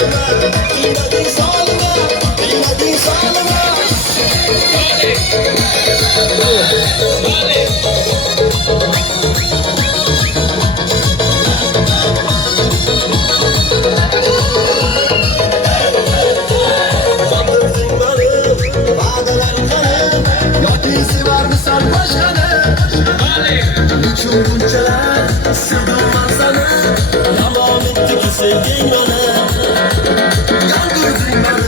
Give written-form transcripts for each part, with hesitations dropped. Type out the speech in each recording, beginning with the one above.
boshima, qiynading solima, qiynading solima. Bandırding beni, va'dalar qilib, yoki sevarmisan boshqani? Nechun bunchalar sevdim men seni, yomon etdiki sevging meni. Bandırding beni,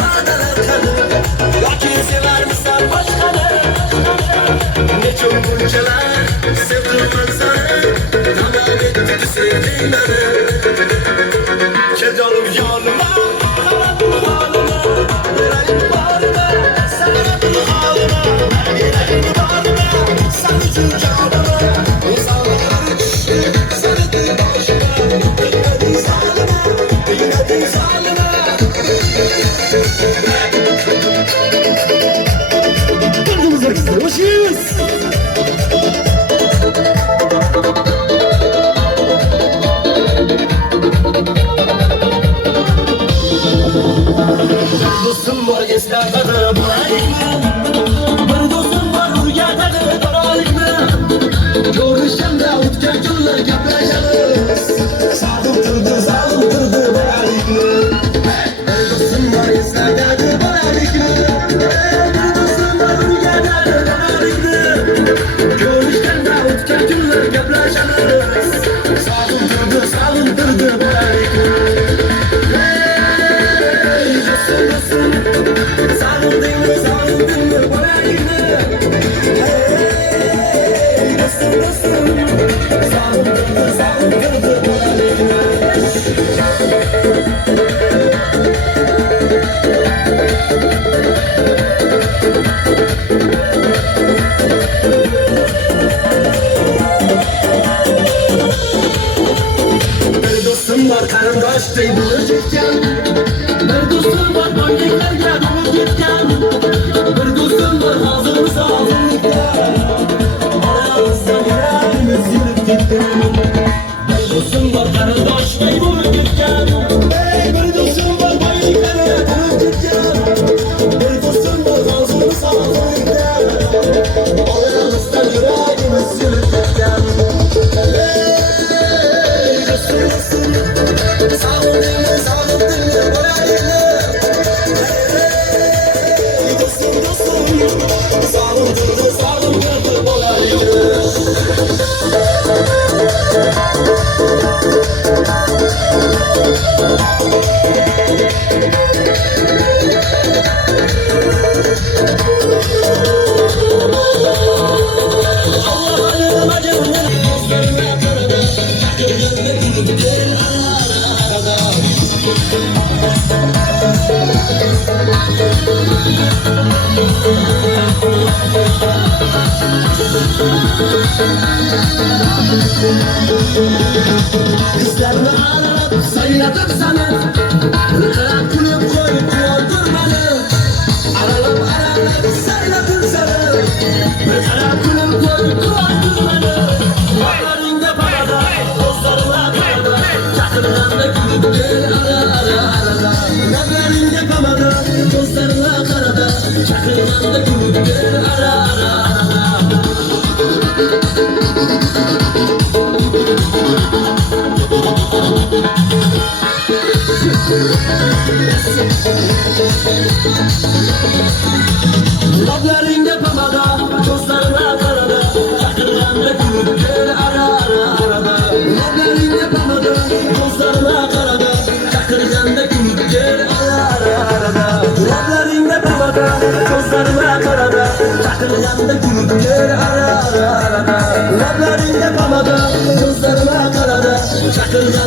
va'dalar qilib, yoki sevarmisan boshqani? Nechun bunchalar sevdim men seni, yomon etdiki sevging meni. Kel canım yanıma, karadım halime, yüreğim bağrıma, severim halime, yüreğim bağrıma, sen için canıma. İnsanlar düştü, sarıldı başıma, qiynading zalime, qiynading zalime. Kırmızı kızlar, hoş geldiniz. Dostum var esnafada bulayıklı, bir dostum var urgada dolayıklı. Görüşümde o'tgan kunlar gaplashamiz, sog'intirdi bulayıklı. Bir dostum var esnafada bulayıklı, bir dostum var urgada dolayıklı. Görüşümde o'tgan kunlar gaplashamiz, sog'intirdi bulayıklı. Sağındın mı bulayıklı? Hey dostum dostum, sağındırdı bulayıklı. Bir dostum var qarindoshday bo'lib ketgan, bir dostum var boyliklarga to'lib ketgan, bir dostum var hozir sog'inlikda, oramizdan yuragimiz yilib ketgan. Bir dostum var qarindoshday bo'lib ketgan, bir dostum var boyliklarga to'lib ketgan, bir dostum var hozir sog'inlikda, oramizdan yuragimiz yilib ketgan. Sağındın bulayıklı? Hey dostum dostum, sağındırdı bulayıklı. Allah'ım acımın gözlerine kırdı, gözlerine kırdı. Kızlarını arayıp saylatıp sana, rıkıra kulüp koyup yoldur beni. Arayıp saylatıp sana, rıkıra kulüp koyup yoldur beni. Baklarında parada, dostlarına karada, çakırlarında kulüp gel arada. Baklarında parada, dostlarına karada, çakırlarında kulüp gel arada. Lablarında pamada, dostlarına karada, çakırlarında kulüp gel arada. Lablarında pamada, dostlarına karada, çakırlarında kulüp gel arada. Lablarında pamada, dostlarına karada, çakırlarında kulüp gel arada. Lablarında pamada, dostlarına karada, çakırlarında